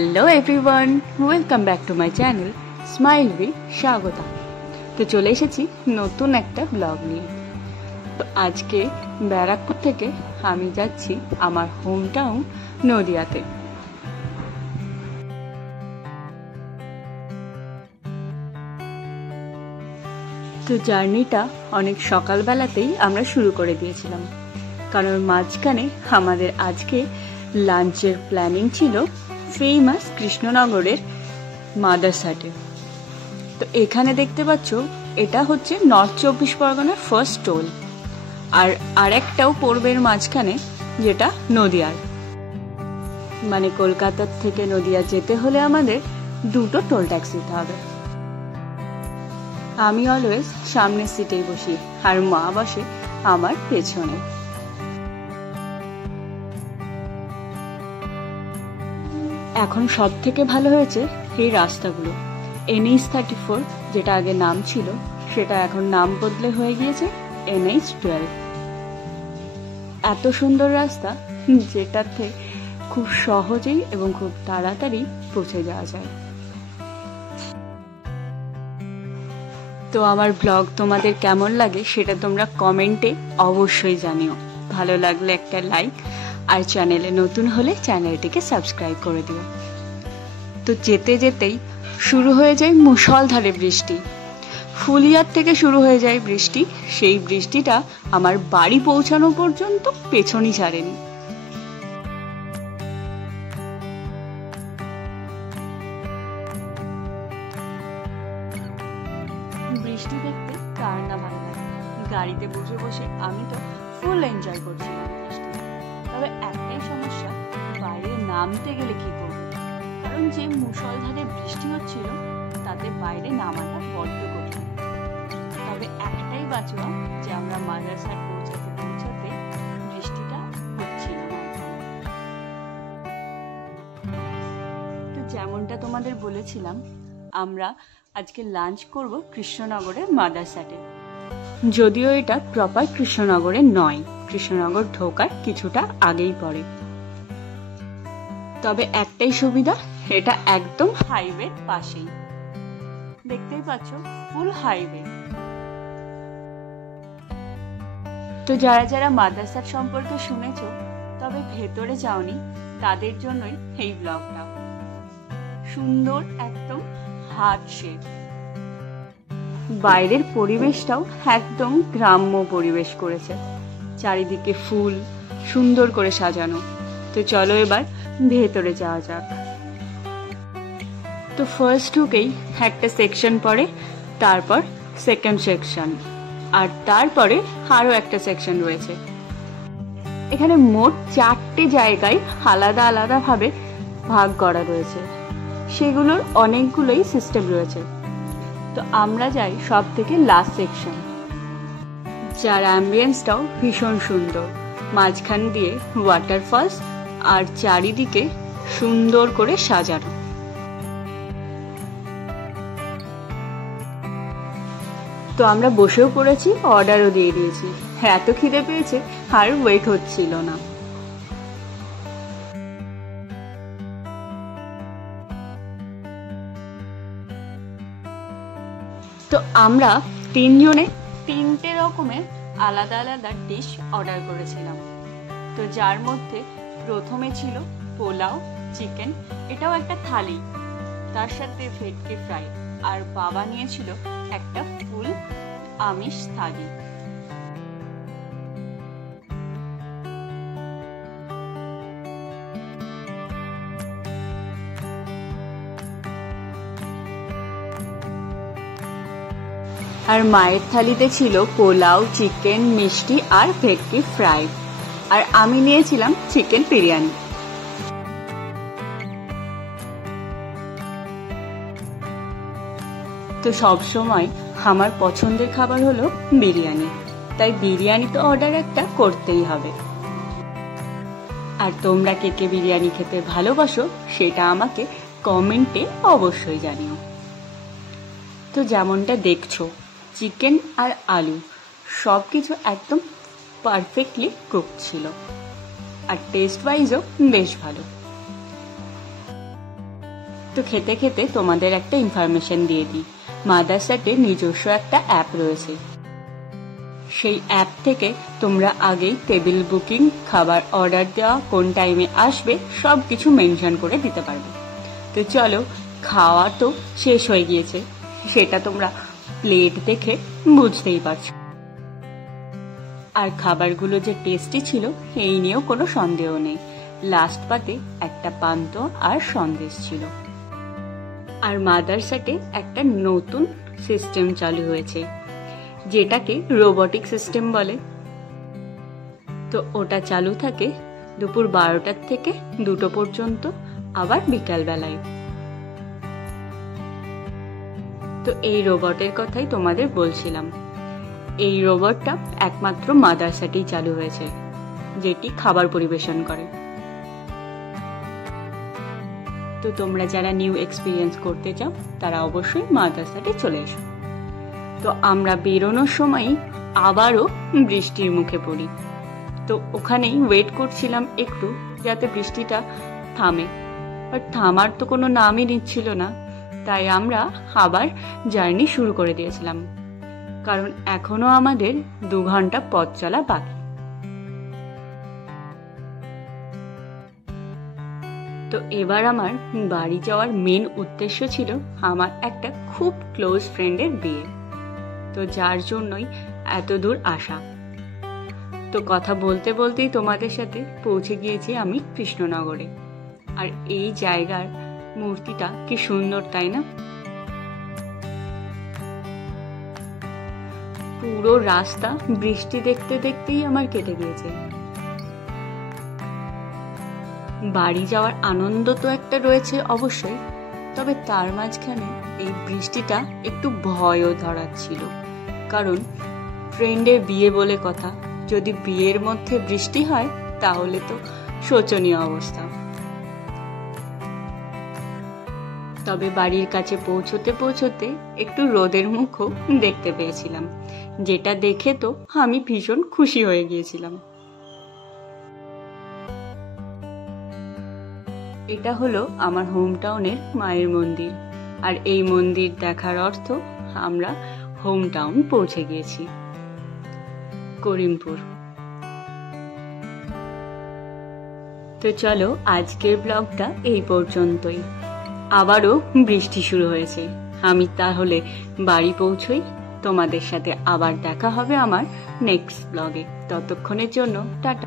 Hello everyone, welcome back to my channel smile with Swagata. তো চলে এসেছি নতুন একটা ব্লগ নিয়ে। তো আজকে ব্যারাকপুর থেকে আমি যাচ্ছি আমার হোম টাউন নদিয়াতে। তো জার্নিটা অনেক সকালবেলাতেই আমরা শুরু করে দিয়েছিলাম, কারণ মাঝখানে আমাদের আজকে লাঞ্চের প্ল্যানিং ছিল ফেমাস কৃষ্ণনগরের মাদারসাটে। তো এখানে দেখতে পাচ্ছ এটা হচ্ছে নর্থ চব্বিশ পরগনার ফার্স্ট টোল, আর আরেকটাও পড়বে মাঝখানে, যেটা নদিয়ার। মানে কলকাতার থেকে নদিয়া যেতে হলে আমাদের দুটো টোল ট্যাক্স দিতে হবে। আমি অলওয়েজ সামনের সিটেই বসি আর মা বসে আমার পেছনে। এখন সব থেকে ভালো হয়েছে এই রাস্তাগুলো। NH-34 যেটা আগে নাম ছিল সেটা এখন নাম বদলে হয়ে গিয়েছে NH-12। এত সুন্দর রাস্তা যেটাতে খুব সহজেই এবং খুব তাড়াতাড়ি পৌঁছে যাওয়া যায়। তো আমার ব্লগ তোমাদের কেমন লাগে সেটা তোমরা কমেন্টে অবশ্যই জানিও। ভালো লাগলে একটা লাইক, আর চ্যানেলে নতুন হলে চ্যানেলটিকে সাবস্ক্রাইব করে দিও। তো যেতে যেতেই শুরু হয়ে যায় মুষলধারে বৃষ্টি। ফুলিয়ার থেকে শুরু হয়ে যায় বৃষ্টি। সেই বৃষ্টিটা আমার বাড়ি পৌঁছানো পর্যন্ত পেছনই ছাড়েনি। বৃষ্টি দেখতে কার না ভালো লাগে। গাড়িতে বসে বসে আমি তো ফুল এনজয় করছিলাম বৃষ্টি। তবে একটাই সমস্যা, বাইরে নামতে গেলে কি করব, কারণ যে মুষলধারে বৃষ্টি হচ্ছিল তাতে বাইরে নামাটা বড্ড কঠিন। তবে একটাই বাঁচোয়া যে আমরা মাদারসাট পৌঁছাতে বৃষ্টিটা হচ্ছিল না। তো যেমনটা তোমাদের বলেছিলাম, আমরা আজকে লাঞ্চ করব কৃষ্ণনগরের মাদারসাটে। যদিও এটা প্রপার কৃষ্ণনগরে নয়, কৃষ্ণনগর ঢোকার কিছুটা আগেই পড়ে। তবে একটাই সুবিধা, এটা একদম হাইওয়ের পাশেই। দেখতেই পাচ্ছ ফুল হাইওয়ে। তো যারা যারা মাদারসাট সম্পর্কে শুনেছো তবে ভেতরে যাওনি, তাদের জন্যই এই ব্লগটা। সুন্দর একদম হার্ট শেপ। বাইরের পরিবেশটাও একদম গ্রাম্য পরিবেশ করেছে, চারিদিকে ফুল সুন্দর করে সাজানো। তো চলো এবার ভেতরে যাওয়া যাক। তো ফার্স্ট ঢুকেই একটা সেকশন পড়ে, তারপর সেকেন্ড সেকশন, আর তারপরে আরো একটা সেকশন রয়েছে। এখানে মোট 4টে জায়গায় আলাদা আলাদা ভাবে ভাগ করা রয়েছে। সেগুলোর অনেকগুলোই সিস্টেম রয়েছে। তো আমরা যাই সব থেকে লাস্ট সেকশন, যার অ্যাম্বিয়েন্সটাও ভীষণ সুন্দর। মাঝখান দিয়ে ওয়াটারফলস আর চারিদিকে সুন্দর করে সাজানো। তো আমরা বসেও পড়েছি, অর্ডারও দিয়ে দিয়েছি। এত খিদে পেয়েছে আর ওয়েট হচ্ছিল না। তো আমরা তিনজনে 3টে রকমের আলাদা আলাদা ডিশ অর্ডার করেছিলাম। তো যার মধ্যে প্রথমে ছিল পোলাও চিকেন, এটাও একটা থালি, তার সাথে ভেটকি ফ্রাই, আর বাবা নিয়েছিল একটা ফুল আমিষ থালি। আর মায়ের থালিতে ছিল পোলাও চিকেন মিষ্টি আর ভেটকি ফ্রাই, আর আমি নিয়েছিলাম চিকেন বিরিয়ানি। তো সবসময় আমার পছন্দের খাবার হলো বিরিয়ানি, তাই বিরিয়ানি তো অর্ডার একটা করতেই হবে। আর তোমরা কে কে বিরিয়ানি খেতে ভালোবাসো সেটা আমাকে কমেন্টে অবশ্যই জানিও। তো যেমনটা দেখছো, চিকেন আর আলু সবকিছু একদম পারফেক্টলি কুক ছিল, আর টেস্ট ওয়াইজও বেশ ভালো। তো খেতে খেতে তোমাদের একটা ইনফরমেশন দিয়ে দিই, মাদারসাটের নিজস্ব একটা অ্যাপ রয়েছে। সেই অ্যাপ থেকে তোমরা আগেই টেবিল বুকিং, খাবার অর্ডার দেওয়া, কোন টাইমে আসবে সব কিছু মেনশন করে দিতে পারবে। তো চলো, খাওয়া তো শেষ হয়ে গিয়েছে, সেটা তোমরা প্লেট দেখে বুঝতেই পারছো। আর খাবারগুলো যে টেস্টি ছিল এই নিয়েও কোনো সন্দেহ নেই। লাস্ট পাতে একটা পান্তুয়া আর সন্দেশ ছিল। আর মাদারসাটে একটা নতুন সিস্টেম চালু হয়েছে, যেটাকে রোবটিক সিস্টেম বলে। তো ওটা চালু থাকে দুপুর 12টার থেকে 2টো পর্যন্ত, আবার বিকাল বেলায়। তো এই রোবটের কথাই তোমাদের বলছিলাম। এই রোবটটা একমাত্র মাদারসাটেই চালু হয়েছে, যেটি খাবার পরিবেশন করে। তো তোমরা যারা নিউ এক্সপিরিয়েন্স করতে চাও তারা অবশ্যই মাদারসাটে চলে এসো। তো আমরা বেরোনোর সময় আবারও বৃষ্টির মুখে পড়ি। তো ওখানেই ওয়েট করছিলাম একটু, যাতে বৃষ্টিটা থামে, বাট থামার তো কোনো নামই নিচ্ছিল না। তাই আমরা আবার জার্নি শুরু করে দিয়েছিলাম, কারণ এখনো আমাদের 2 ঘন্টা পথ চলা বাকি। তো এবার আমার বাড়ি যাওয়ার মেন উদ্দেশ্য ছিল আমার একটা খুব ক্লোজ ফ্রেন্ডের বিয়ে, তো যার জন্যই এত দূর আসা। তো কথা বলতে বলতেই তোমাদের সাথে পৌঁছে গিয়েছি আমি কৃষ্ণনগরে। আর এই জায়গার মূর্তিটা কি সুন্দর, তাই না? পুরো রাস্তা বৃষ্টি দেখতে দেখতেই আমার কেটে গিয়েছে। বাড়ি যাওয়ার আনন্দ তো একটা রয়েছে অবশ্যই, তবে তার মাঝখানে এই বৃষ্টিটা একটু ভয়ও ধরাচ্ছিল, কারণ ফ্রেন্ডের বিয়ে বলে কথা, যদি বিয়ের মধ্যে বৃষ্টি হয় তাহলে তো শোচনীয় অবস্থা। তবে বাড়ির কাছে পৌঁছতে পৌঁছতে একটু রোদের মুখও দেখতে পেয়েছিলাম, যেটা দেখে তো আমি ভীষণ খুশি হয়ে গিয়েছিলাম। এটা হলো আমার হোম টাউনের মায়ের মন্দির, আর এই মন্দির দেখার অর্থ আমরা হোম টাউন পৌঁছে গিয়েছি, করিমপুর। তো চলো, আজকের ব্লগটা এই পর্যন্তই। আবারও বৃষ্টি শুরু হয়েছে, আমি তাহলে বাড়ি পৌঁছই। তোমাদের সাথে আবার দেখা হবে আমার নেক্সট ব্লগে। ততক্ষণের জন্য টাটা।